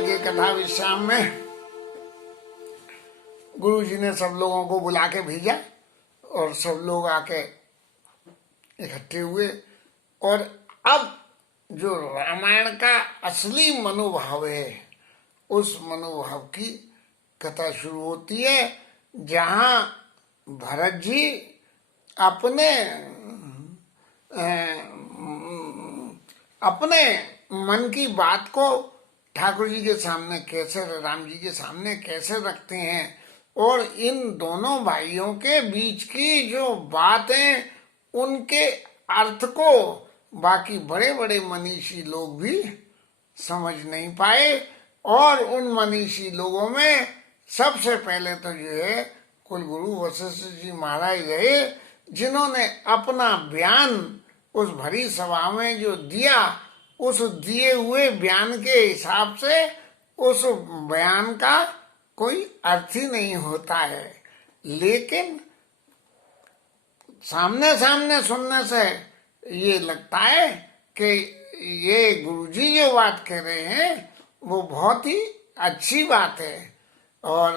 कल के कथा विश्राम में गुरु जी ने सब लोगों को बुला के भेजा और सब लोग आके इकट्ठे हुए। और अब जो रामायण का असली मनोभाव है उस मनोभाव की कथा शुरू होती है, जहां भरत जी अपने मन की बात को ठाकुर जी के सामने कैसे, राम जी के सामने कैसे रखते हैं, और इन दोनों भाइयों के बीच की जो बात है उनके अर्थ को बाकी बड़े बड़े मनीषी लोग भी समझ नहीं पाए। और उन मनीषी लोगों में सबसे पहले तो जो है कुलगुरु वशिष्ठ जी महाराज रहे, जिन्होंने अपना बयान उस भरी सभा में जो दिया, उस दिए हुए बयान के हिसाब से उस बयान का कोई अर्थ ही नहीं होता है। लेकिन सामने सामने सुनने से ये लगता है कि ये गुरुजी जो बात कह रहे हैं वो बहुत ही अच्छी बात है। और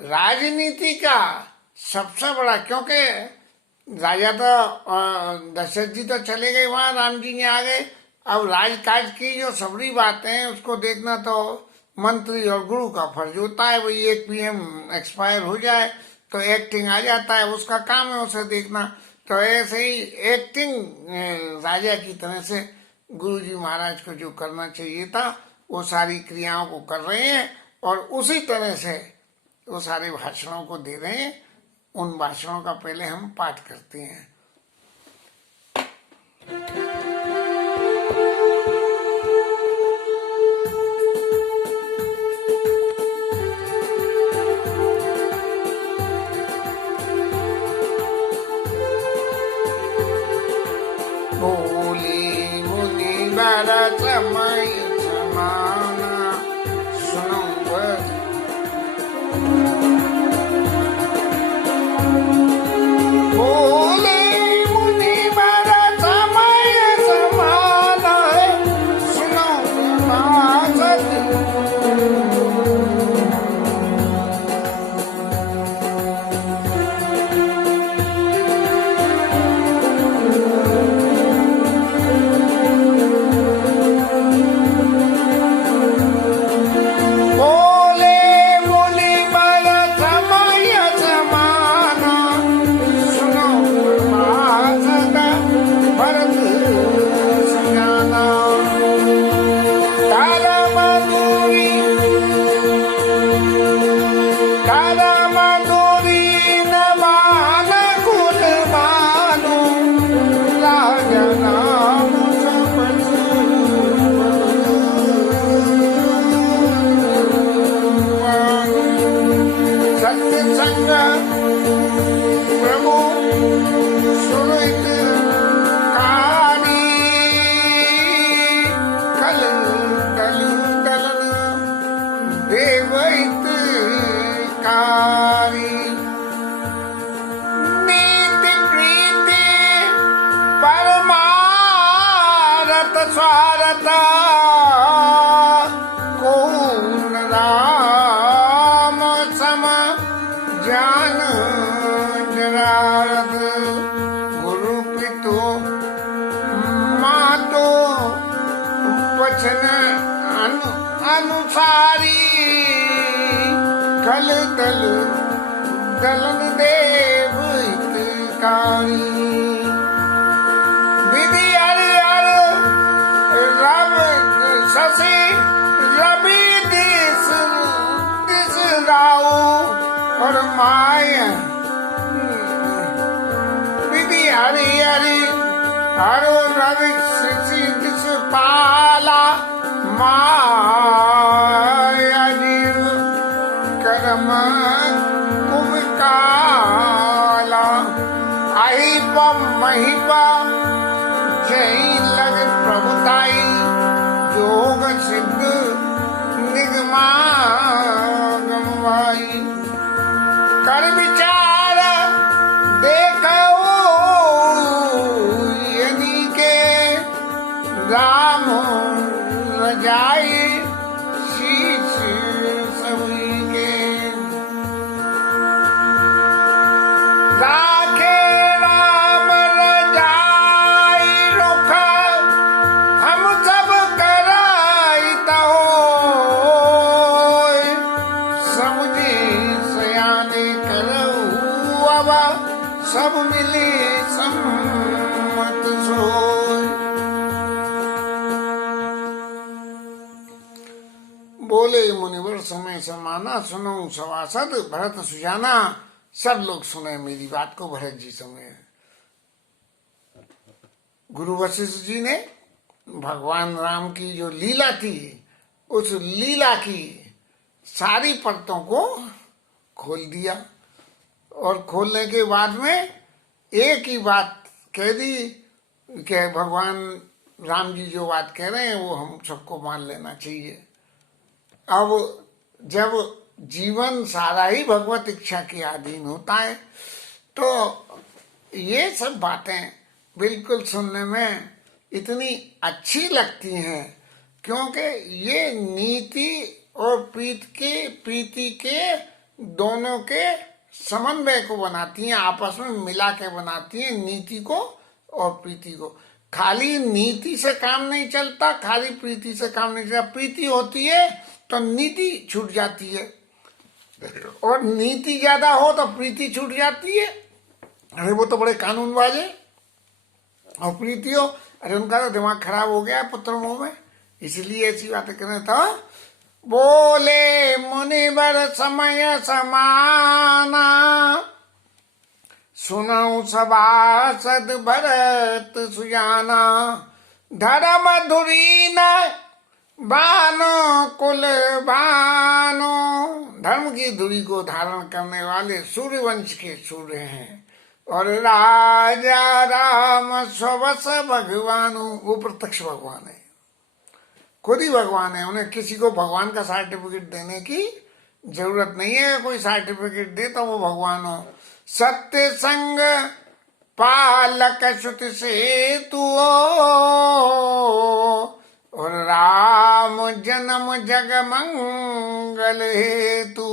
राजनीति का सबसे बड़ा, क्योंकि राजा तो दशरथ जी तो चले गए, वहां राम जी ने आ गए। अब राजकाज की जो सबरी बातें हैं उसको देखना तो मंत्री और गुरु का फर्ज होता है। वही एक पीएम एक्सपायर हो जाए तो एक्टिंग आ जाता है, उसका काम है उसे देखना। तो ऐसे ही एक्टिंग राजा की तरह से गुरु जी महाराज को जो करना चाहिए था वो सारी क्रियाओं को कर रहे हैं, और उसी तरह से वो सारे भाषणों को दे रहे हैं। उन भाषणों का पहले हम पाठ करते हैं। बोले मुनि बड़ा समय समाना सुनो बस। बोले मुनि बड़ा समय समाना सुनो बात। अनुसारी खल दल दलन देव हितकारी। विधि हर हर रव शशि रवि दिस दिस राउ और माया। विधि हरि हरि हरो रवि शशि दिस पाला माया जीव कर्म कुम काला। अहिप महिप जय लग प्रभुताई योग सिद्ध निगमागमवाई। कर विचार देखो यदि के राम जाई शीश सब मिले सम्मत सोय। बोले मुनिवर समय समाना, सुनो सभासद भरत सुजाना। सब लोग सुने मेरी बात को भरत जी समय। गुरु वशिष्ठ जी ने भगवान राम की जो लीला थी, उस लीला की सारी परतों को खोल दिया, और खोलने के बाद में एक ही बात कह दी कि भगवान राम जी जो बात कह रहे हैं वो हम सबको मान लेना चाहिए। अब जब जीवन सारा ही भगवत इच्छा के अधीन होता है, तो ये सब बातें बिल्कुल सुनने में इतनी अच्छी लगती हैं, क्योंकि ये नीति और प्रीति के दोनों के समन्वय को बनाती हैं, आपस में मिला के बनाती हैं नीति को और प्रीति को। खाली नीति से काम नहीं चलता, खाली प्रीति से काम नहीं चलता। प्रीति होती है तो नीति छूट जाती है, और नीति ज्यादा हो तो प्रीति छूट जाती है। अरे वो तो बड़े कानूनबाज है। और प्रीति हो, अरे उनका तो दिमाग खराब हो गया पुत्र मोह में, इसलिए ऐसी बातें करने। था बोले मुनिवर समय समाना, सुनऊ सभासद भरत सुजाना। धर्म धुरी न बानो कुल बानो, धर्म की धुरी को धारण करने वाले सूर्यवंश के सूर्य हैं, और राजा राम स्ववस भगवान, वो प्रत्यक्ष भगवान है, खुद ही भगवान है। उन्हें किसी को भगवान का सर्टिफिकेट देने की जरूरत नहीं है। कोई सर्टिफिकेट दे तो वो भगवान हो। सत्य संग पालक श्रुति सेतु, और राम जन्म जग मंगल हेतु।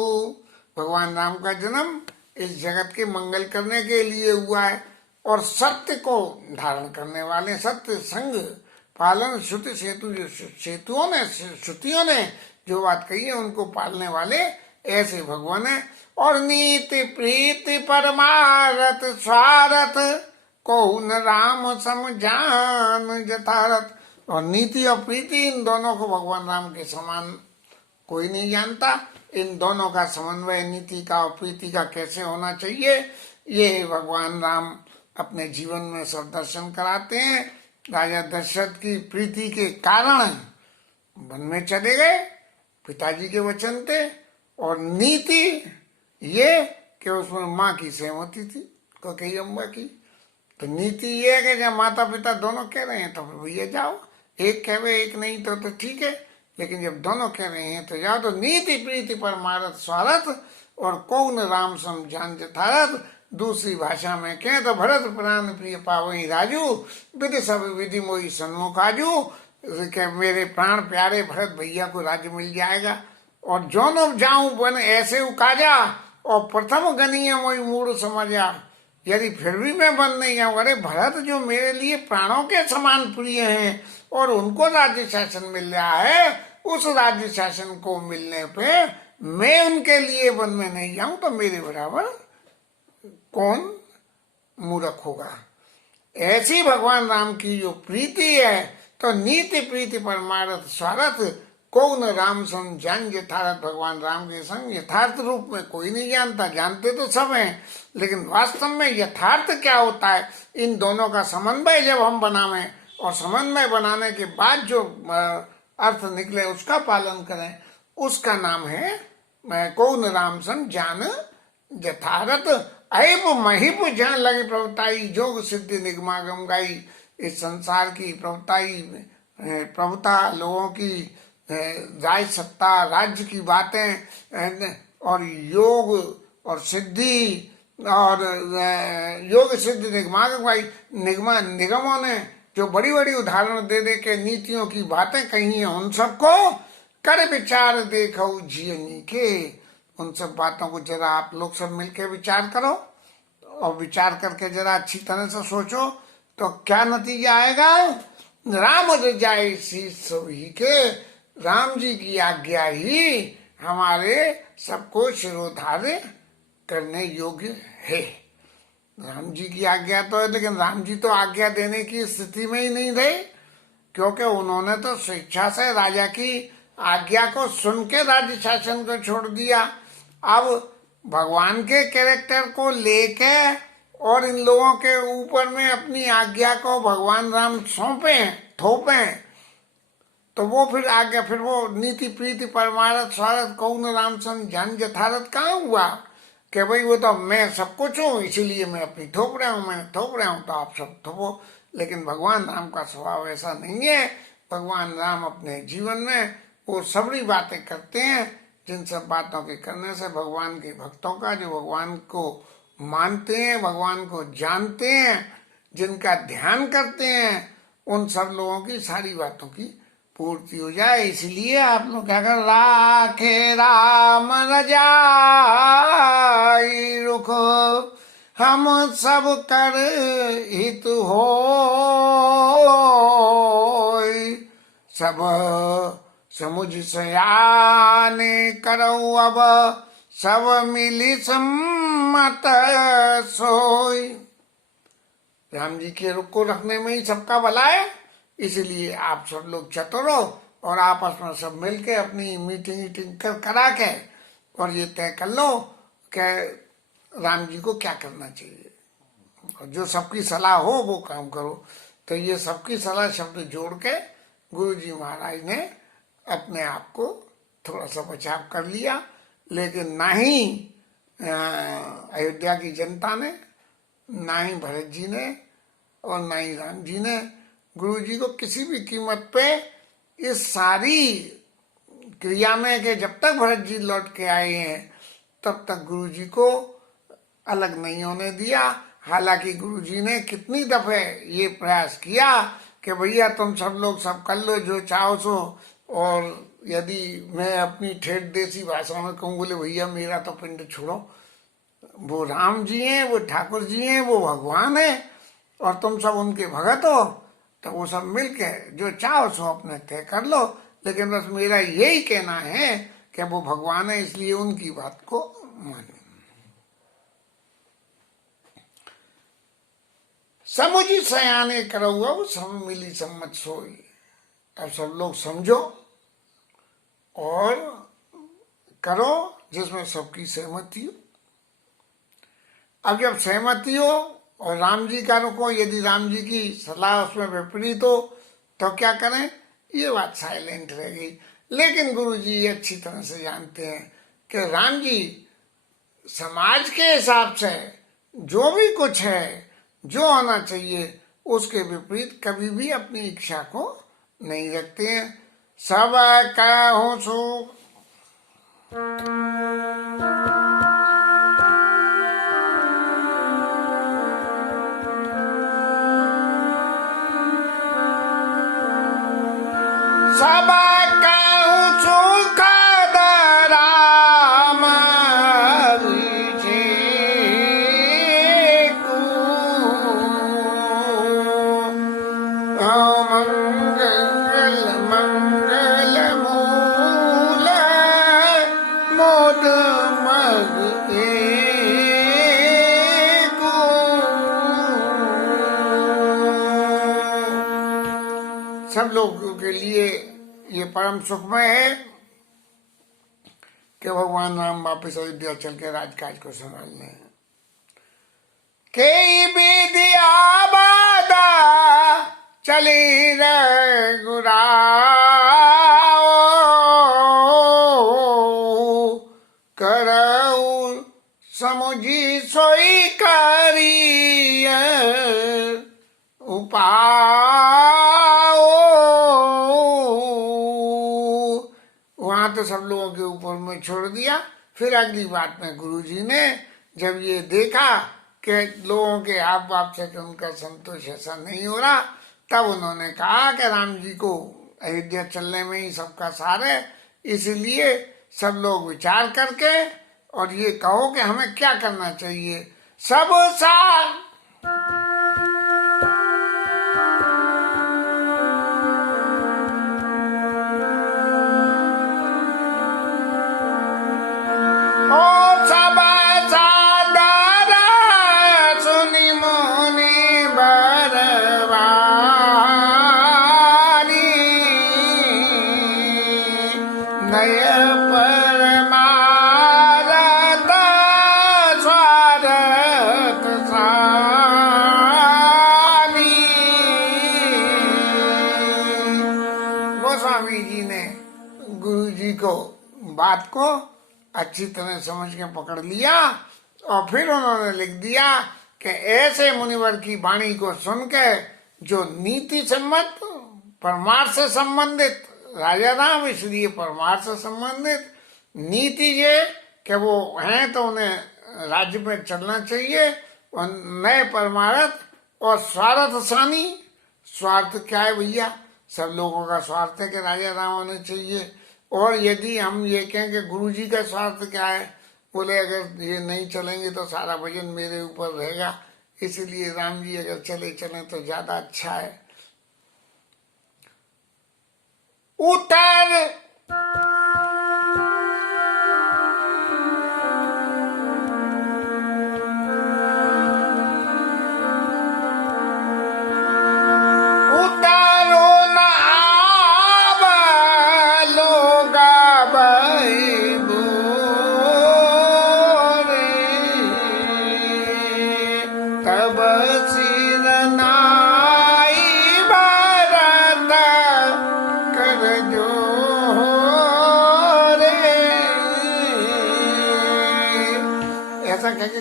भगवान राम का जन्म इस जगत के मंगल करने के लिए हुआ है, और सत्य को धारण करने वाले, सत्य संग पालन श्रुति सेतु, श्रुतियों ने जो बात कही है उनको पालने वाले ऐसे भगवान है। और नीति प्रीति परमारथ स्वारथ, को न राम सम जान जथारथ। और नीति और प्रीति, इन दोनों को भगवान राम के समान कोई नहीं जानता। इन दोनों का समन्वय नीति का और प्रीति का कैसे होना चाहिए, ये भगवान राम अपने जीवन में सब दर्शन कराते हैं। राजा दशरथ की प्रीति के कारण वन में चले गए, पिताजी के वचन थे। और नीति ये कि उसमें माँ की सहमति थी, कैकेयी अम्मा की। तो नीति ये है कि जब माता पिता दोनों कह रहे हैं तो भैया जाओ, एक कहे एक नहीं तो ठीक है, लेकिन जब दोनों कह रहे हैं तो जाओ। तो नीति प्रीति परमारथ स्वारथ, और कौन राम सम जान जथारथ। दूसरी भाषा में कहें तो भरत प्राण प्रिय पावई राजू, विधि सब विधि मोई सन्मुख आजू। कि मेरे प्राण प्यारे भरत भैया को राज्य मिल जाएगा। और जोनो जाऊं बन ऐसे उकाजा, और प्रथम गनीय मोई मूड समझा। यदि फिर भी मैं बन नहीं जाऊं, अरे भरत जो मेरे लिए प्राणों के समान प्रिय हैं, और उनको राज्य शासन मिल रहा है, उस राज्य शासन को मिलने पे मैं उनके लिए वन में नहीं जाऊं तो मेरे बराबर कौन मूर्ख होगा। ऐसी भगवान राम की जो प्रीति है, तो नीति प्रीति परमारथ स्वारथ, कौन राम सम जान यथार्थ। भगवान राम के संग यथार्थ रूप में कोई नहीं जानता। जानते तो सब हैं, लेकिन वास्तव में यथार्थ क्या होता है, इन दोनों का समन्वय जब हम बनावें, और समन्वय बनाने के बाद जो अर्थ निकले उसका पालन करें, उसका नाम है कौन राम सम जान यथारथ। ऐब महिप जान लगे प्रभुताई, जोग सिद्धि निगमागम गाई। इस संसार की प्रभुता, लोगों की राज सत्ता, राज्य की बातें, और योग और सिद्धि, और योग सिद्धि निगमागम गाई। निगमों ने जो बड़ी बड़ी उदाहरण दे दे के नीतियों की बातें कही हैं, उन सबको कर विचार देखो जियनी के। उन सब बातों को जरा आप लोग सब मिलकर विचार करो, और विचार करके जरा अच्छी तरह से सोचो तो क्या नतीजा आएगा। राम रजाई शीस ही के, राम जी की आज्ञा ही हमारे सबको शिरोधार्य करने योग्य है। राम जी की आज्ञा तो है, लेकिन राम जी तो आज्ञा देने की स्थिति में ही नहीं रहे, क्योंकि उन्होंने तो स्वेच्छा से राजा की आज्ञा को सुन के राज्य शासन को छोड़ दिया। अब भगवान के कैरेक्टर को लेके और इन लोगों के ऊपर में अपनी आज्ञा को भगवान राम सौंपे थोपे, तो वो फिर आगे फिर वो नीति प्रीति परमारथ स्वार्थ कौन राम सन जन यथारथ कहाँ हुआ कि भाई वो तो मैं सब कुछ हूँ इसीलिए मैं अपनी थोप रहा हूँ, मैं थोप रहा हूँ तो आप सब थोपो। लेकिन भगवान राम का स्वभाव ऐसा नहीं है। भगवान राम अपने जीवन में वो सबरी बातें करते हैं, जिन सब बातों के करने से भगवान के भक्तों का, जो भगवान को मानते हैं, भगवान को जानते हैं, जिनका ध्यान करते हैं, उन सब लोगों की सारी बातों की पूर्ति हो जाए। इसलिए आप लोग क्या कर, राखे राम रजाई रुख हम सब कर हित हो, सब समुझ सयाने करो अब सब मिली सम्मत सोई। राम जी के रुख को रखने में ही सबका भला है, इसलिए आप सब लोग चतुर हो और आपस में सब मिलके अपनी मीटिंग वीटिंग करा के और ये तय कर लो कि राम जी को क्या करना चाहिए, और जो सबकी सलाह हो वो काम करो। तो ये सबकी सलाह शब्द जोड़ के गुरु जी महाराज ने अपने आप को थोड़ा सा बचाव कर लिया, लेकिन ना ही अयोध्या की जनता ने, ना ही भरत जी ने और ना ही राम जी ने गुरु जी को किसी भी कीमत पे इस सारी क्रिया में कि जब तक भरत जी लौट के आए हैं तब तक गुरु जी को अलग नहीं होने दिया। हालांकि गुरु जी ने कितनी दफे ये प्रयास किया कि भैया तुम सब लोग सब कर लो जो चाहो सो, और यदि मैं अपनी ठेठ देसी भाषा में कहूँ, बोले भैया मेरा तो पिंड छोड़ो, वो राम जी हैं, वो ठाकुर जी हैं, वो भगवान है और तुम सब उनके भगत हो, तो वो सब मिलके जो चाहो सो अपने तय कर लो। लेकिन बस मेरा यही कहना है कि वो भगवान है, इसलिए उनकी बात को मानो। समुझी सयाने करो अब सब मिली सम्मत सोई। अब सब लोग समझो और करो जिसमें सबकी सहमति हो। अब जब सहमति हो और राम जी का रुको, यदि राम जी की सलाह उसमें विपरीत हो तो क्या करें, ये बात साइलेंट रह गई। लेकिन गुरु जी ये अच्छी तरह से जानते हैं कि राम जी समाज के हिसाब से जो भी कुछ है, जो होना चाहिए, उसके विपरीत कभी भी अपनी इच्छा को नहीं रखते हैं। सब कहूँ सुख सब कहूँ सुख राम मंगल मंगल मूल मोद मग सब लोगों के लिए ये परम सुखमय है कि भगवान राम वापिस अयोध्या चल के राजकाज को संभाल लें। के विद्या बादा चली रघुराओ करऊ समुझी सोई करिय उपाओ। वहां तो सब लोगों के ऊपर में छोड़ दिया। फिर अगली बात में गुरुजी ने जब ये देखा कि लोगों के आप बाप से कि उनका संतोष ऐसा नहीं हो रहा, तब उन्होंने कहा कि राम जी को अयोध्या चलने में ही सबका सार है, इसीलिए सब लोग विचार करके और ये कहो कि हमें क्या करना चाहिए। सब सार सुन बात को अच्छी तरह समझ के पकड़ लिया और फिर उन्होंने लिख दिया कि ऐसे मुनिवर की वाणी को सुन के जो नीति सम्मत परमार्थ से संबंधित, राजा राम इसलिए परमार्थ से संबंधित, नीति ये कि वो हैं तो उन्हें राज्य में चलना चाहिए, और नए परमार्थ और स्वार्थ सानी। स्वार्थ क्या है भैया? सब लोगों का स्वार्थ है कि राजा राम होने चाहिए। और यदि हम ये कहें कि गुरु जी का स्वार्थ क्या है, बोले अगर ये नहीं चलेंगे तो सारा वजन मेरे ऊपर रहेगा, इसलिए राम जी अगर चले तो ज्यादा अच्छा है। उतर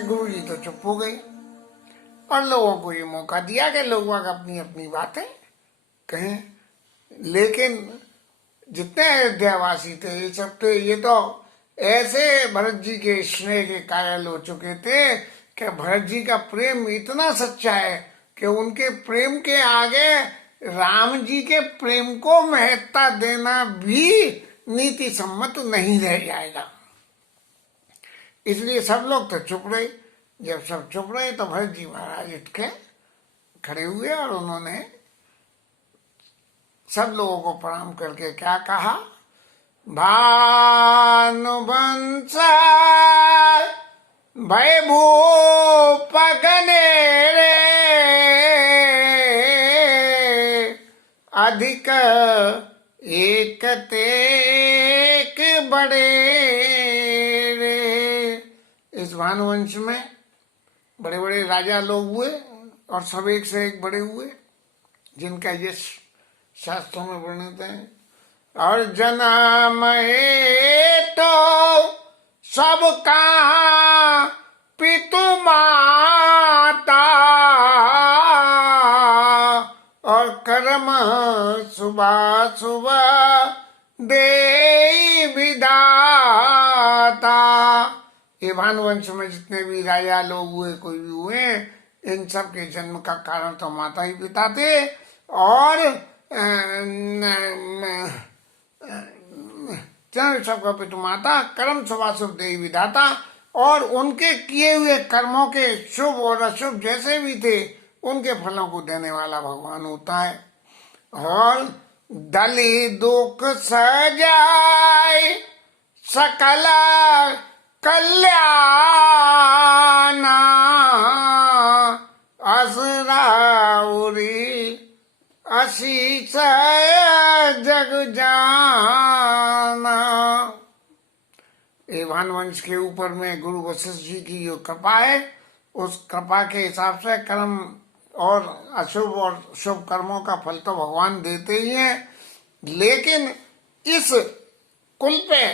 गुरु जी तो चुप हो गए और लोगों को ये मौका दिया कि लोग अपनी अपनी बातें कहें। लेकिन जितने अयोध्यावासी थे ये सब थे, ये तो ऐसे भरत जी के स्नेह के कायल हो चुके थे कि भरत जी का प्रेम इतना सच्चा है कि उनके प्रेम के आगे राम जी के प्रेम को महत्ता देना भी नीति सम्मत नहीं रह जाएगा। इसलिए सब लोग तो चुप रहे। जब सब चुप रहे तो भरत जी महाराज उठ के खड़े हुए और उन्होंने सब लोगों को प्रणाम करके क्या कहा? भानुवंश भय भूप गनेरे अधिक एक तेक बड़े रे। इस भानुवंश में बड़े बड़े राजा लोग हुए और सब एक से एक बड़े हुए, जिनका यश शास्त्रों में वर्णित है। और जन्म तो सबका पितु माता और कर्म सुबह सुबह दे विधाता। ये भानुवंश में जितने भी राजा लोग हुए, कोई भी हुए, इन सब के जन्म का कारण तो माता ही पिता थे। और सबका पितु माता, कर्म शुभाशुभ देवी विधाता, और उनके किए हुए कर्मों के शुभ और अशुभ जैसे भी थे उनके फलों को देने वाला भगवान होता है। और दली दुख सजाए सकल कल्याणा असराउरी अशीष जग जाना। ये भानुवंश के ऊपर में गुरु वशिष्ठ जी की जो कृपा है, उस कृपा के हिसाब से कर्म और अशुभ और शुभ कर्मों का फल तो भगवान देते ही हैं, लेकिन इस कुल पे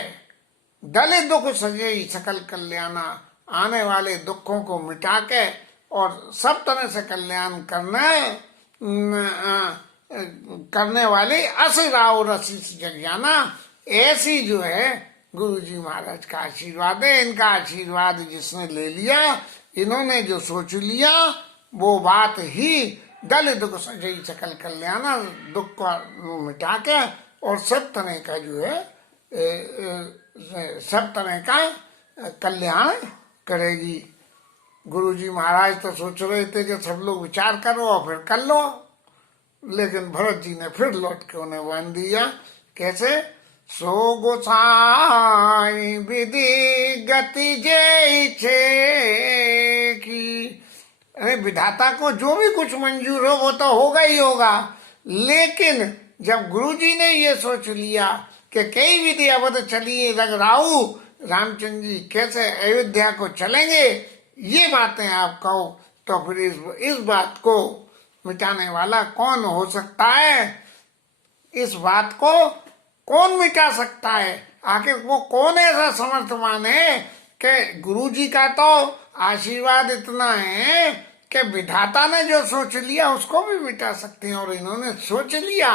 दलित दुख सजे सकल कल्याणा, आने वाले दुखों को मिटा के और सब तरह से कल्याण करने वाले असरा और आशीष जग जाना, ऐसी जो है गुरु जी महाराज का आशीर्वाद है। इनका आशीर्वाद जिसने ले लिया, इन्होंने जो सोच लिया, वो बात ही दल दुख सजई सकल कल्याण, दुख को मिटा के और सब तरह का जो है सब तरह का कल्याण करेगी। गुरु जी महाराज तो सोच रहे थे कि सब लोग विचार करो और फिर कर लो, लेकिन भरत जी ने फिर लौट के उन्हें वन दिया। कैसे? सो गोसाई विधि गति जय छे की। अरे विधाता को जो भी कुछ मंजूर हो वो तो होगा ही होगा, लेकिन जब गुरु जी ने ये सोच लिया कि कई विधि अवध चलिए रघुराऊ, रामचंद्र जी कैसे अयोध्या को चलेंगे, ये बातें आप कहो, तो फिर इस बात को मिटाने वाला कौन हो सकता है? इस बात को कौन मिटा सकता है? आखिर वो कौन ऐसा समर्थवान है कि गुरु जी का तो आशीर्वाद इतना है कि विधाता ने जो सोच लिया उसको भी मिटा सकते हैं। और इन्होंने सोच लिया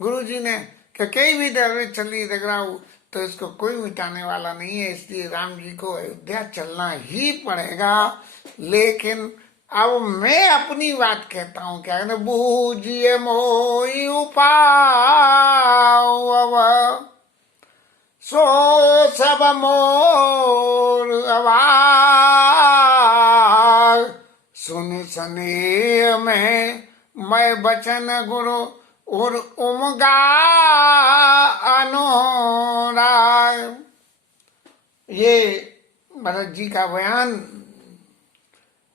गुरु जी ने कि कई भी डर में चली रगड़ाऊ तो इसको कोई मिटाने वाला नहीं है, इसलिए राम जी को अयोध्या चलना ही पड़ेगा। लेकिन अब मैं अपनी बात कहता हूँ, क्या कहते, बूझिए मोई उपाय सो सब मोर आवाज, सुन सने में मैं बचन गुरु और उमगा अनुराग। ये भरत जी का बयान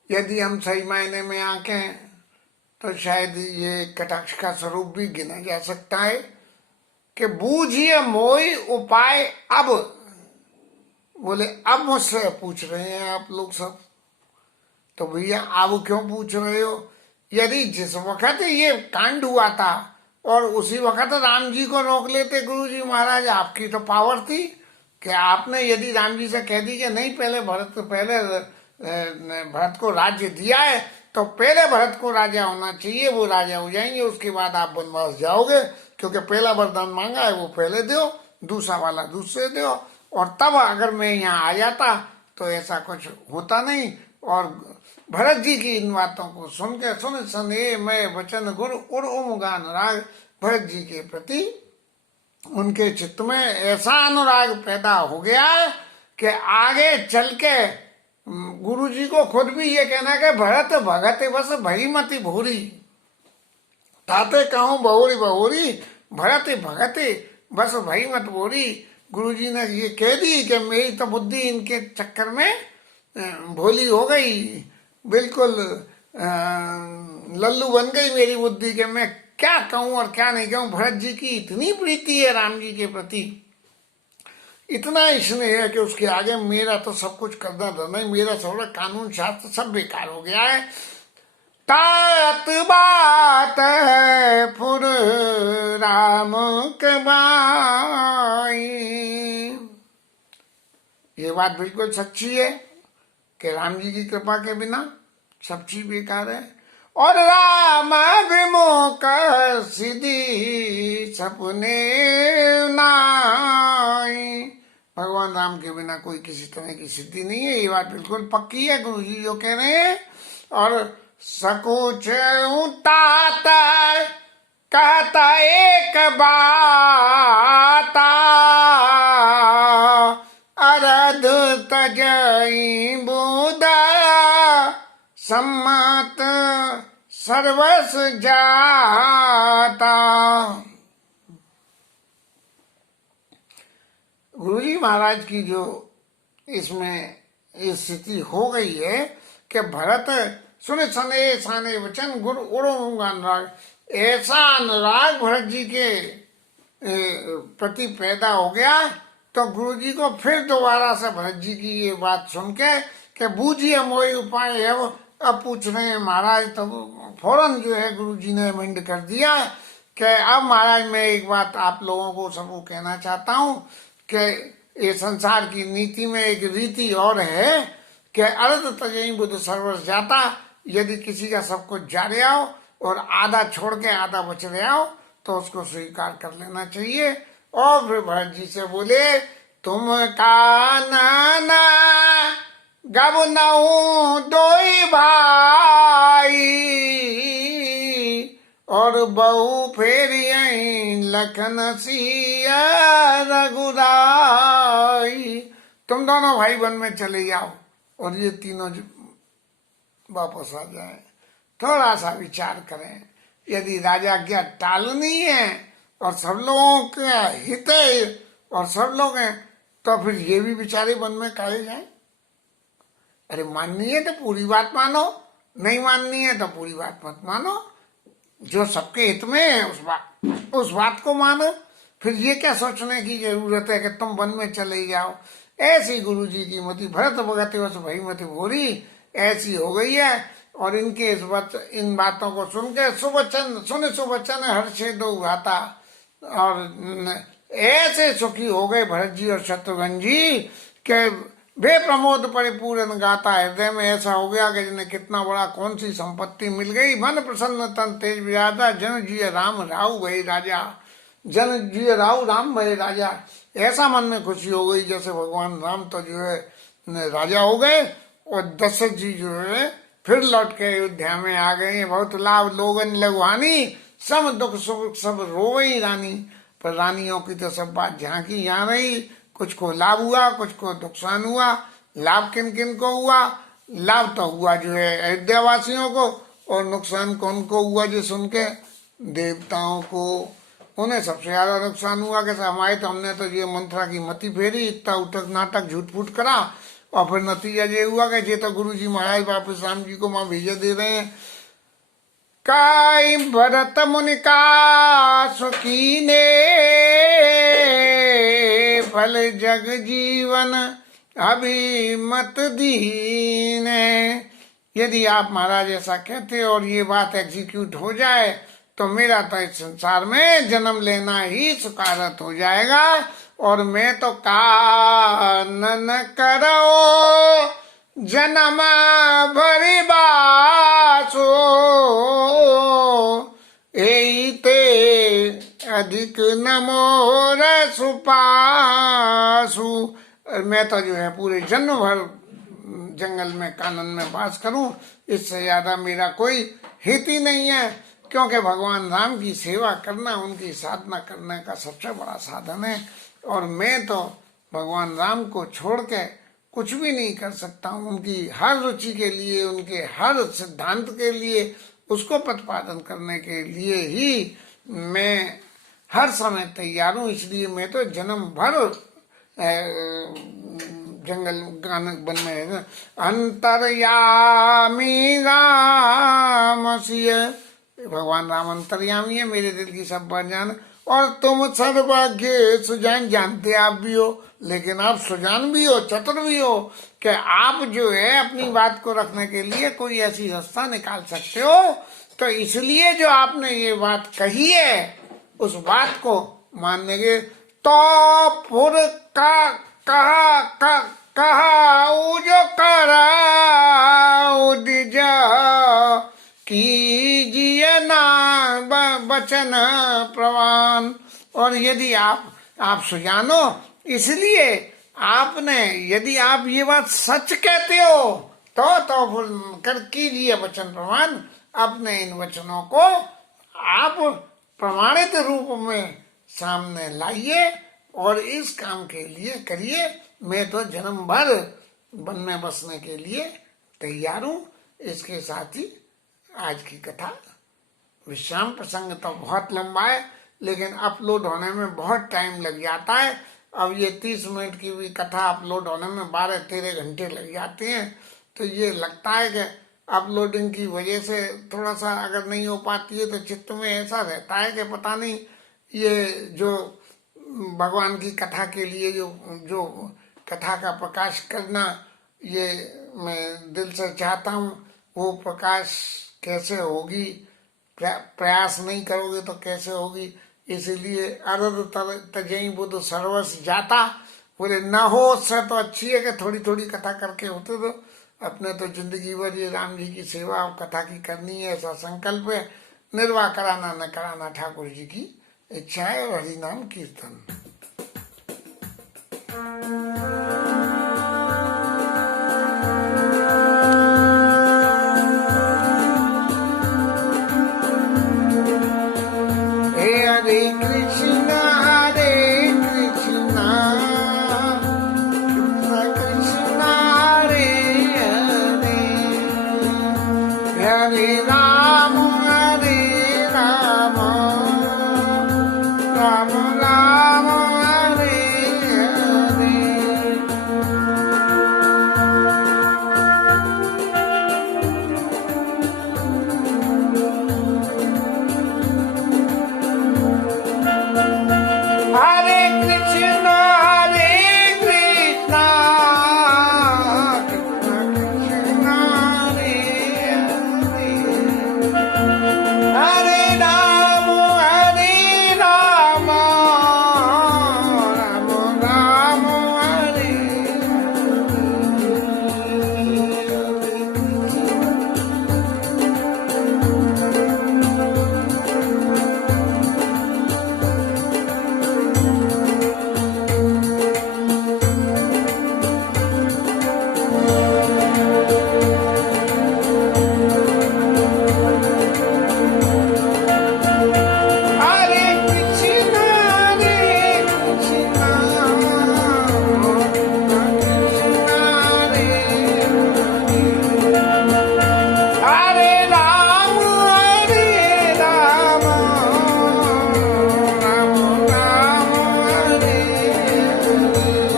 यदि हम सही मायने में आंकें तो शायद ये कटाक्ष का स्वरूप भी गिना जा सकता है कि बूझिए मोई उपाय। अब बोले अब मुझसे पूछ रहे हैं आप लोग सब, तो भैया अब क्यों पूछ रहे हो? यदि जिस वक्त ये कांड हुआ था और उसी वक्त राम जी को रोक लेते गुरु जी महाराज, आपकी तो पावर थी कि आपने यदि राम जी से कह दी कि नहीं पहले भरत को राज्य दिया है तो पहले भरत को राजा होना चाहिए, वो राजा हो जाएंगे, उसके बाद आप वनवास जाओगे, क्योंकि पहला वरदान मांगा है वो पहले दो, दूसरा वाला दूसरे दो। और तब अगर मैं यहाँ आ जाता तो ऐसा कुछ होता नहीं। और भरत जी की इन बातों को सुन के सुन सने मैं वचन गुरु उर उमगा अनुराग, भरत जी के प्रति उनके चित्त में ऐसा अनुराग पैदा हो गया कि आगे चल के गुरु जी को खुद भी ये कहना कि भरत भगत बस भई मति भूरी, ताते कहूँ बहुरी बहुरी, भरत भगत बस भई मत भूरी। गुरु जी ने ये कह दी कि मेरी तो बुद्धि इनके चक्कर में भोली हो गई, बिल्कुल लल्लू बन गई मेरी बुद्धि के मैं क्या कहूँ और क्या नहीं कहूँ। भरत जी की इतनी प्रीति है राम जी के प्रति, इतना स्नेह है कि उसके आगे मेरा तो सब कुछ करना धरना ही, मेरा थोड़ा कानून शास्त्र सब बेकार हो गया है। तात बात है पुर राम कबाई, ये बात बिल्कुल सच्ची है कि राम जी की कृपा के बिना सब चीज बेकार है। और राम विमुख सिद्धि सपने नाई, भगवान राम के बिना कोई किसी तरह की सिद्धि नहीं है, ये बात बिल्कुल पक्की है गुरु जी जो कह रहे हैं। और सकुच उताता कहता एक बाता, अरध तजई बुदा सम्मत सर्वस जाता। गुरुजी महाराज की जो इसमें स्थिति हो गई है कि भरत सुने सने साने वचन गुरु उड़ूंगा अनुराग, ऐसा अनुराग भरत जी के प्रति पैदा हो गया। तो गुरु जी को फिर दोबारा से भरत जी की ये बात सुन के कि बूझिए मोई उपाय है, अब पूछ रहे हैं महाराज। तो फौरन जो है गुरु जी ने अमेंड कर दिया कि अब महाराज मैं एक बात आप लोगों को सबको कहना चाहता हूँ कि ये संसार की नीति में एक रीति और है कि अर्ध तजई बुद्ध सर्वस जाता, यदि किसी का सब कुछ जा रहा हो और आधा छोड़ के आधा बच रहा हो तो उसको स्वीकार कर लेना चाहिए। और फिर भरत जी से बोले तुम का नाना गब नऊ दोई भाई, और बहु फेर लखन सिया रघुराई। तुम दोनों भाई बन में चले जाओ और ये तीनों वापस आ जाए। थोड़ा सा विचार करें, यदि राजा क्या टालनी है और सब लोगों का हित है और सब लोग हैं तो फिर ये भी बेचारे वन में काहे जाए। अरे माननी है तो पूरी बात मानो, नहीं माननी है तो पूरी बात मत मानो, जो सबके हित में है उस बात को मानो। फिर ये क्या सोचने की जरूरत है कि तुम वन में चले जाओ। ऐसी गुरु जी की मति भरत भगत बस भई मति भोरी ऐसी हो गई है। और इनके इन बातों को सुन के सुवचन सुन सुवचन हर्षे दो घाता, और ऐसे सुखी हो गए भरत जी और शत्रुघ्न जी के वे प्रमोद परिपूर्ण गाता हृदय में ऐसा हो गया कि जिन्हें कितना बड़ा कौन सी संपत्ति मिल गई। मन प्रसन्न तन तेज विराजा जन जिय राम राव भय राजा। जन जिय राव राम भय राजा। ऐसा मन में खुशी हो गई जैसे भगवान राम तो जो है राजा हो गए और दशरथ जी जो है फिर लौट के अयोध्या में आ गए। बहुत लाभ लोगन लघुहानी सब दुख सुख सब रोवई रानी। पर रानियों की तो सब बात झांकी यहाँ रही। कुछ को लाभ हुआ कुछ को नुकसान हुआ। लाभ किन किन को हुआ? लाभ तो हुआ जो है अयोध्या वासियों को और नुकसान कौन को हुआ? जो सुन के देवताओं को, उन्हें सबसे ज्यादा नुकसान हुआ। कैसे हमारे तो हमने तो ये मंत्रा की मती फेरी, इतना उठक नाटक झूठ फूट करा और फिर नतीजा ये हुआ कि ये तो गुरु जी महाराज वापस राम जी को वहां भेजा दे रहे हैं। काई भरत मुनि का सुकीने फल जग जीवन अभी मत दीने। यदि आप महाराज ऐसा कहते और ये बात एग्जीक्यूट हो जाए तो मेरा तो इस संसार में जन्म लेना ही सुकारत हो जाएगा और मैं तो कानन करो जन्म भरि बासो एते अधिक नमोर सुपासु। मैं तो जो है पूरे जन्म भर जंगल में कानन में वास करूं, इससे ज्यादा मेरा कोई हित ही नहीं है। क्योंकि भगवान राम की सेवा करना उनकी साधना करने का सबसे बड़ा साधन है और मैं तो भगवान राम को छोड़ के कुछ भी नहीं कर सकता हूँ। उनकी हर रुचि के लिए, उनके हर सिद्धांत के लिए, उसको प्रतिपादन करने के लिए ही मैं हर समय तैयार हूँ। इसलिए मैं तो जन्म भर जंगल वन में रहना। अंतर्यामी राम सिय, भगवान राम अंतर्यामी है, मेरे दिल की सब बात जान। और तुम सर्वज्ञ सुजान, जानते आप भी हो लेकिन आप सुजान भी हो, चतुर भी हो कि आप जो है अपनी बात को रखने के लिए कोई ऐसी रास्ता निकाल सकते हो। तो इसलिए जो आपने ये बात कही है उस बात को मानने के तो पुर का कहा जो करा उदिज कीजिए ना बचन प्रवान। और यदि आप सुजानो, इसलिए आपने, यदि आप ये बात सच कहते हो तो कर कीजिए वचन प्रमाण। अपने इन वचनों को आप प्रमाणित रूप में सामने लाइए और इस काम के लिए करिए। मैं तो जन्म भर वन में बसने के लिए तैयार हूँ। इसके साथ ही आज की कथा विश्राम प्रसंग तो बहुत लंबा है लेकिन अपलोड होने में बहुत टाइम लग जाता है। अब ये 30 मिनट की भी कथा अपलोड होने में 12-13 घंटे लग जाते हैं। तो ये लगता है कि अपलोडिंग की वजह से थोड़ा सा अगर नहीं हो पाती है तो चित्त में ऐसा रहता है कि पता नहीं ये जो भगवान की कथा के लिए जो कथा का प्रकाश करना ये मैं दिल से चाहता हूँ, वो प्रकाश कैसे होगी? प्रयास नहीं करोगे तो कैसे होगी? इसीलिए अरद तजई बुध सर्वस जाता, बोले न हो उससे तो अच्छी है कि थोड़ी थोड़ी कथा करके होते। तो अपने तो जिंदगी भर ये राम जी की सेवा और कथा की करनी है, ऐसा संकल्प है। निर्वाह कराना न कराना ठाकुर जी की इच्छा है और हरि नाम कीर्तन।